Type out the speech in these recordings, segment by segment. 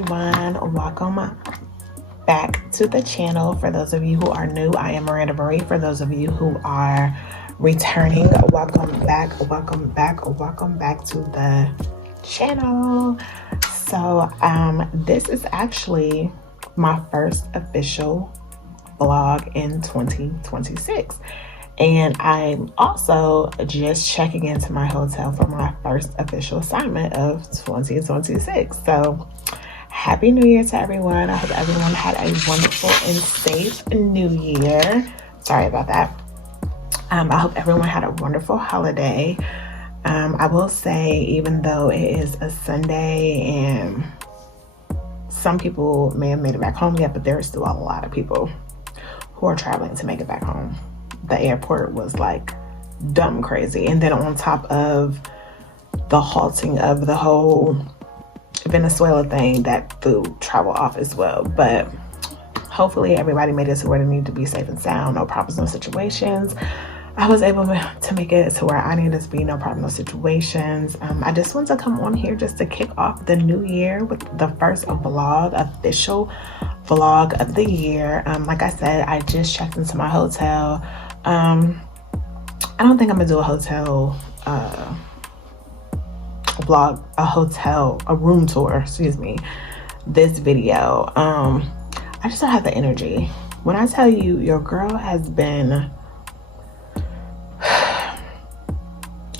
everyone, welcome back to the channel. For those of you who are new, I am Miranda Marie. For those of you who are returning, welcome back to the channel. So this is actually my first official vlog in 2026, and I'm also just checking into my hotel for my first official assignment of 2026. So happy new year to everyone. I hope everyone had a wonderful and safe new year. Sorry about that. I hope everyone had a wonderful holiday. I will say, even though it is a Sunday and some people may have made it back home yet, but there are still a lot of people who are traveling to make it back home. The airport was like dumb crazy. And then on top of the halting of the whole Venezuela thing, that threw travel off as well. But hopefully everybody made it to where they need to be, safe and sound, no problems, no situations. I was able to make it to where I needed to be, no problem, no situations. I just want to come on here just to kick off the new year with the first official vlog of the year. Like I said, I just checked into my hotel. I don't think I'm gonna do a hotel vlog, a room tour, excuse me, this video. I just don't have the energy. When I tell you, your girl has been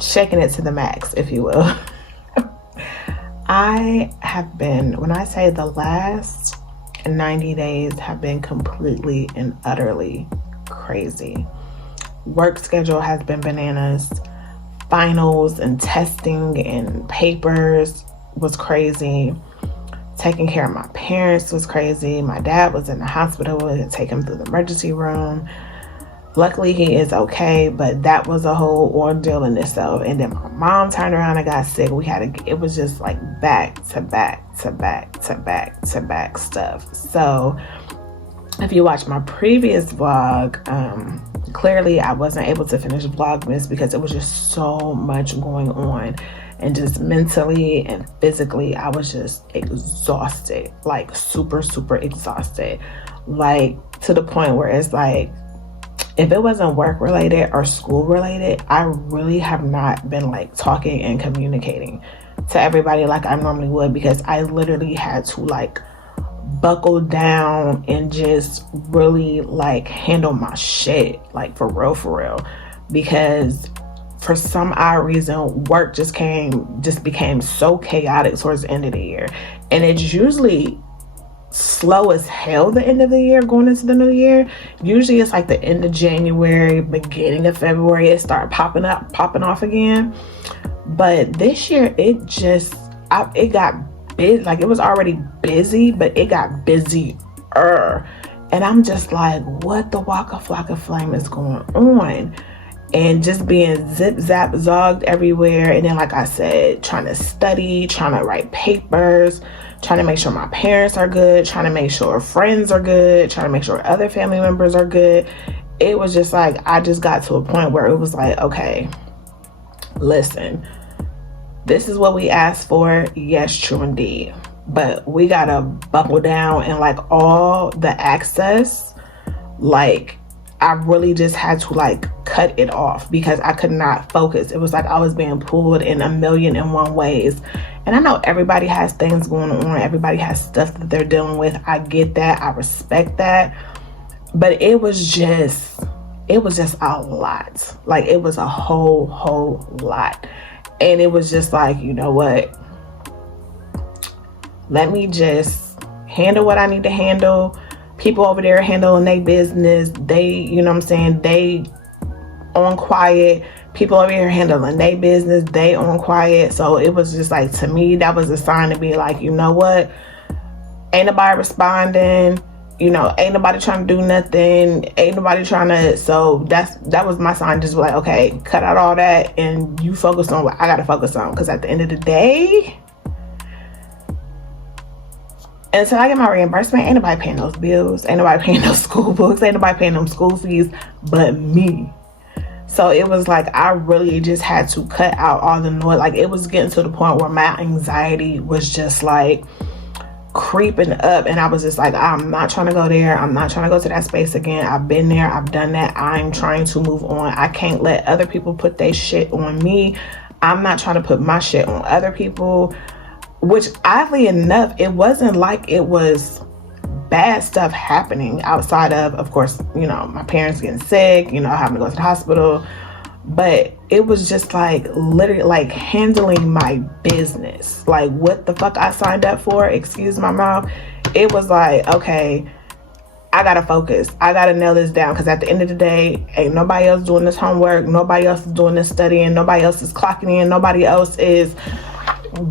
shaking it to the max, if you will. I have been, when I say the last 90 days have been completely and utterly crazy. Work schedule has been bananas. Finals and testing and papers was crazy. Taking care of my parents was crazy. My dad was in the hospital. We had to take him through the emergency room. Luckily he is okay, but that was a whole ordeal in itself. And then my mom turned around and got sick. It was just like back to back stuff. So if you watch my previous vlog, clearly I wasn't able to finish Vlogmas because it was just so much going on, and just mentally and physically I was just exhausted, like super exhausted, like to the point where it's like, if it wasn't work related or school related, I really have not been like talking and communicating to everybody like I normally would, because I literally had to like buckle down and just really like handle my shit, like for real, because for some odd reason work just became so chaotic towards the end of the year. And it's usually slow as hell the end of the year going into the new year. Usually it's like the end of January, beginning of February, it started popping off again. But this year it got big. Like, it was already busy, but it got busier, and I'm just like, what the waka flocka flame is going on? And just being zip zap zogged everywhere. And then, like I said, trying to study, trying to write papers, trying to make sure my parents are good, trying to make sure friends are good, trying to make sure other family members are good. It was just like, I just got to a point where it was like, okay, listen, this is what we asked for. Yes, true indeed. But we gotta buckle down, and like all the access, like I really just had to like cut it off because I could not focus. It was like I was being pulled in 1,000,001 ways. And I know everybody has things going on. Everybody has stuff that they're dealing with. I get that. I respect that. But it was just a lot. Like, it was a whole lot. And it was just like, you know what? Let me just handle what I need to handle. People over there handling their business. They, you know what I'm saying? They on quiet. People over here handling their business. They on quiet. So it was just like, to me, that was a sign to be like, you know what? Ain't nobody responding. You know, ain't nobody trying to do nothing. Ain't nobody trying to. So that was my sign. Just like, okay, cut out all that and you focus on what I got to focus on. Because at the end of the day, until I get my reimbursement, ain't nobody paying those bills. Ain't nobody paying those school books. Ain't nobody paying them school fees but me. So it was like, I really just had to cut out all the noise. Like, it was getting to the point where my anxiety was just like, creeping up, and I was just like, I'm not trying to go there. I'm not trying to go to that space again. I've been there. I've done that. I'm trying to move on. I can't let other people put their shit on me. I'm not trying to put my shit on other people, which oddly enough, it wasn't like it was bad stuff happening outside of course, you know, my parents getting sick, you know, having to go to the hospital. But it was just like literally like handling my business, like what the fuck I signed up for, excuse my mouth. It was like, okay, I gotta focus. I gotta nail this down, because at the end of the day, ain't nobody else doing this homework. Nobody else is doing this studying. Nobody else is clocking in. Nobody else is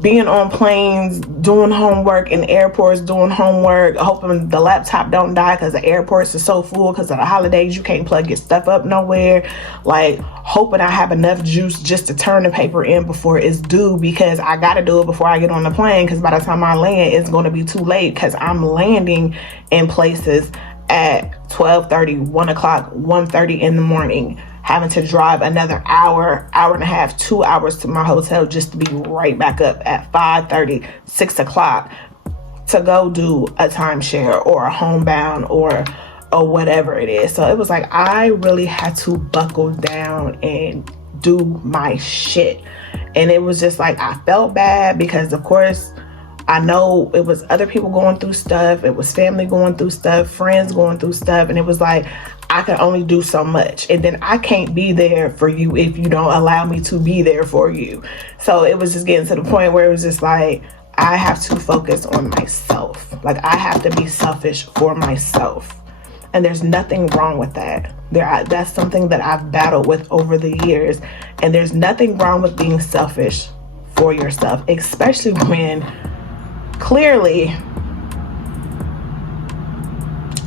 being on planes, doing homework, in airports, doing homework, hoping the laptop don't die because the airports are so full because of the holidays. You can't plug your stuff up nowhere. Like, hoping I have enough juice just to turn the paper in before it's due, because I got to do it before I get on the plane, because by the time I land, it's going to be too late, because I'm landing in places at 12:30, 1 o'clock, 1:30 in the morning, having to drive another hour, hour and a half, 2 hours to my hotel just to be right back up at 5:30, 6 o'clock to go do a timeshare or a homebound or whatever it is. So it was like, I really had to buckle down and do my shit. And it was just like, I felt bad because, of course, I know it was other people going through stuff. It was family going through stuff, friends going through stuff. And it was like, I can only do so much. And then I can't be there for you if you don't allow me to be there for you. So it was just getting to the point where it was just like, I have to focus on myself. Like, I have to be selfish for myself. And there's nothing wrong with that. That's something that I've battled with over the years. And there's nothing wrong with being selfish for yourself, especially when clearly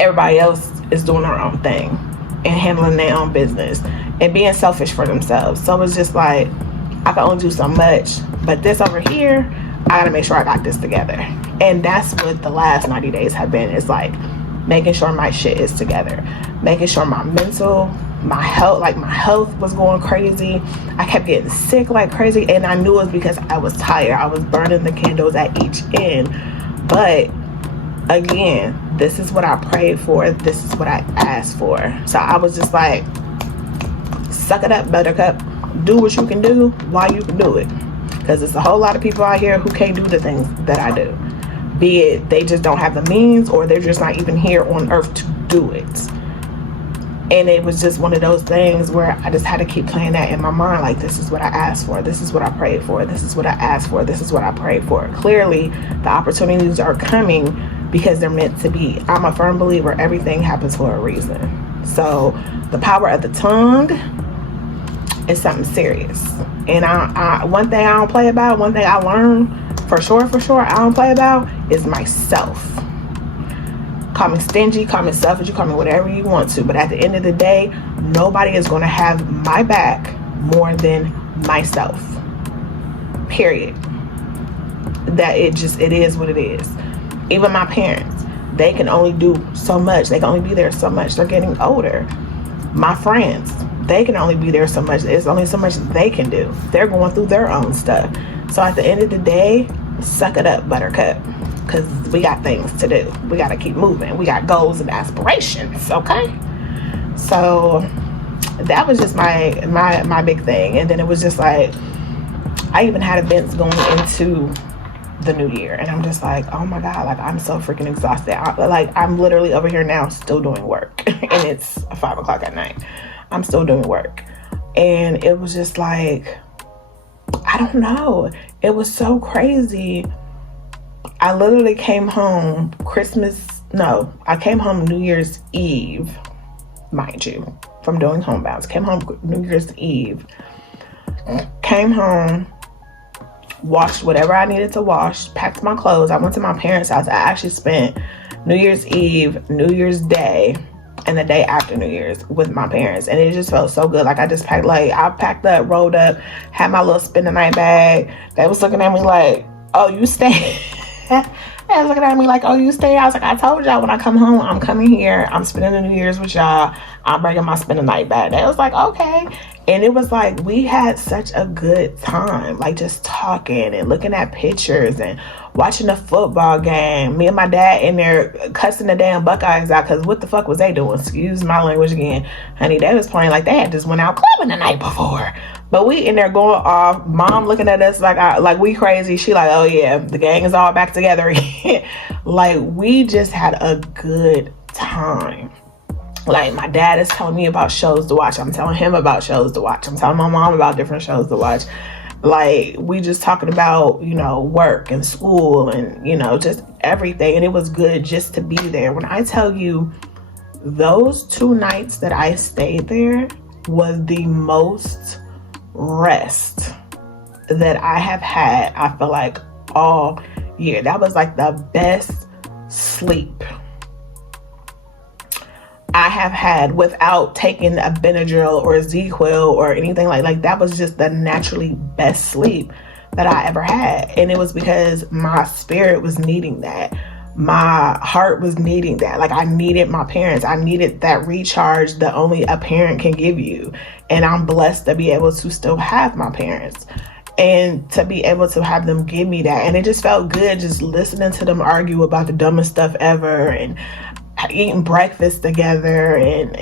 everybody else is doing their own thing and handling their own business and being selfish for themselves. So it's just like, I can only do so much, but this over here, I gotta make sure I got this together. And that's what the last 90 days have been. It's like making sure my shit is together, making sure my mental, my health was going crazy. I kept getting sick like crazy, and I knew it was because I was tired. I was burning the candles at each end. But again, this is what I prayed for. This is what I asked for. So I was just like, suck it up, buttercup. Do what you can do while you can do it. Because there's a whole lot of people out here who can't do the things that I do. Be it they just don't have the means, or they're just not even here on earth to do it. And it was just one of those things where I just had to keep playing that in my mind. Like, this is what I asked for. This is what I prayed for. This is what I asked for. This is what I prayed for. Clearly, the opportunities are coming because they're meant to be. I'm a firm believer everything happens for a reason. So the power of the tongue is something serious. And I one thing I don't play about, one thing I learned for sure, I don't play about is myself. Call me stingy, call me selfish, you call me whatever you want to. But at the end of the day, nobody is going to have my back more than myself. Period. That it is what it is. Even my parents, they can only do so much. They can only be there so much. They're getting older. My friends, they can only be there so much. There's only so much they can do. They're going through their own stuff. So at the end of the day, suck it up, buttercup. Because we got things to do. We got to keep moving. We got goals and aspirations, okay? So that was just my big thing. And then it was just like, I even had events going into the new year. And I'm just like, oh my God, like, I'm so freaking exhausted. I'm literally over here now still doing work. And it's 5 o'clock at night. I'm still doing work. And it was just like, I don't know. It was so crazy. I literally came home I came home New Year's Eve, mind you, from doing homebounds. Came home New Year's Eve. Came home, washed whatever I needed to wash, packed my clothes. I went to my parents' house. I actually spent New Year's Eve, New Year's Day, and the day after New Year's with my parents. And it just felt so good. Like, I just packed, I packed up, rolled up, had my little spend the night bag. They was looking at me like, oh, you stay? They was looking at me like, oh, you stay? I was like, I told y'all when I come home, I'm coming here. I'm spending the New Year's with y'all. I'm bringing my spend the night bag. They was like, okay. And it was like, we had such a good time, like just talking and looking at pictures and watching a football game. Me and my dad in there cussing the damn Buckeyes out because what the fuck was they doing? Excuse my language again. Honey, they was playing like they had just went out clubbing the night before. But we in there going off. Mom looking at us like we crazy. She like, oh yeah, the gang is all back together again. Like, we just had a good time. Like, my dad is telling me about shows to watch. I'm telling him about shows to watch. I'm telling my mom about different shows to watch. Like, we just talking about, you know, work and school and, you know, just everything. And it was good just to be there. When I tell you, those 2 nights that I stayed there was the most rest that I have had, I feel like, all year. That was like the best sleep I have had without taking a Benadryl or a Z-Quil or anything like that. Was just the naturally best sleep that I ever had. And it was because my spirit was needing that. My heart was needing that. Like, I needed my parents. I needed that recharge that only a parent can give you. And I'm blessed to be able to still have my parents and to be able to have them give me that. And it just felt good just listening to them argue about the dumbest stuff ever, and eating breakfast together, and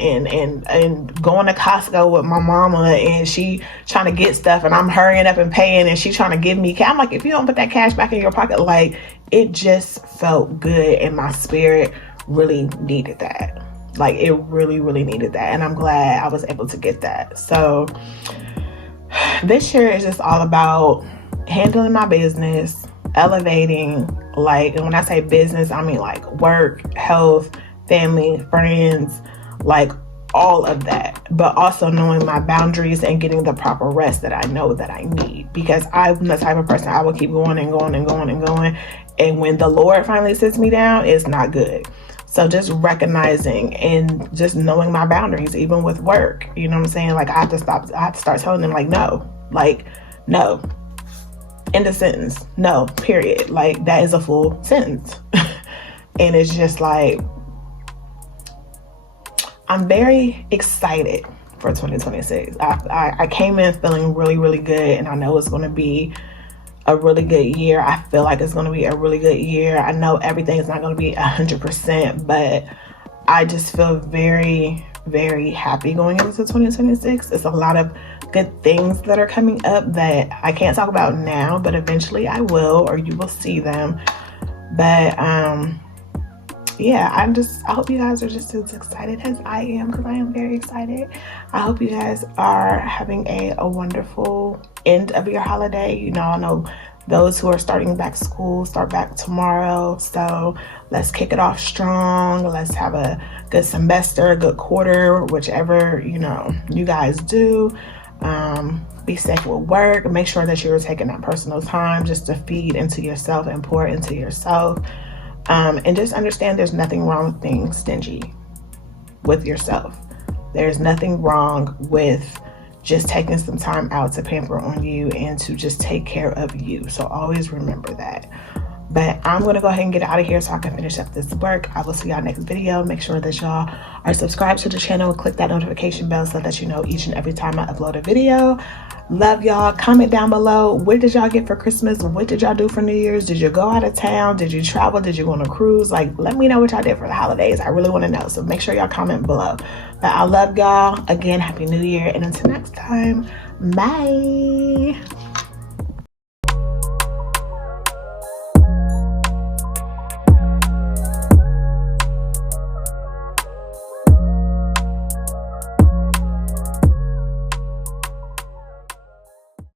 going to Costco with my mama, and she trying to get stuff and I'm hurrying up and paying, and she trying to give me cash. I'm like, if you don't put that cash back in your pocket, like, it just felt good, and my spirit really needed that. Like, it really, really needed that, and I'm glad I was able to get that. So this year is just all about handling my business, elevating, like, and when I say business, I mean like work, health, family, friends, like all of that, but also knowing my boundaries and getting the proper rest that I know that I need, because I'm the type of person, I will keep going and going and going and going, and when the Lord finally sits me down, it's not good. So just recognizing and just knowing my boundaries, even with work, you know what I'm saying? Like, I have to start telling them, like, no, end of sentence, no, period. Like, that is a full sentence. And it's just like, I'm very excited for 2026. I came in feeling really, really good, and I know it's going to be a really good year. I feel like it's going to be a really good year. I know everything is not going to be 100%, but I just feel very, very happy going into 2026. It's a lot of good things that are coming up that I can't talk about now, but eventually I will, or you will see them. But yeah, I hope you guys are just as excited as I am, because I am very excited. I hope you guys are having a wonderful end of your holiday. You know, I know those who are starting back school start back tomorrow. So let's kick it off strong. Let's have a good semester, a good quarter, whichever, you know, you guys do. Be safe with work. Make sure that you're taking that personal time just to feed into yourself and pour into yourself. And just understand there's nothing wrong with being stingy with yourself. There's nothing wrong with just taking some time out to pamper on you and to just take care of you. So always remember that. But I'm going to go ahead and get out of here so I can finish up this work. I will see y'all next video. Make sure that y'all are subscribed to the channel and click that notification bell so that you know each and every time I upload a video. Love y'all. Comment down below. What did y'all get for Christmas? What did y'all do for New Year's? Did you go out of town? Did you travel? Did you go on a cruise? Like, let me know what y'all did for the holidays. I really want to know. So make sure y'all comment below. But I love y'all. Again, Happy New Year. And until next time, bye.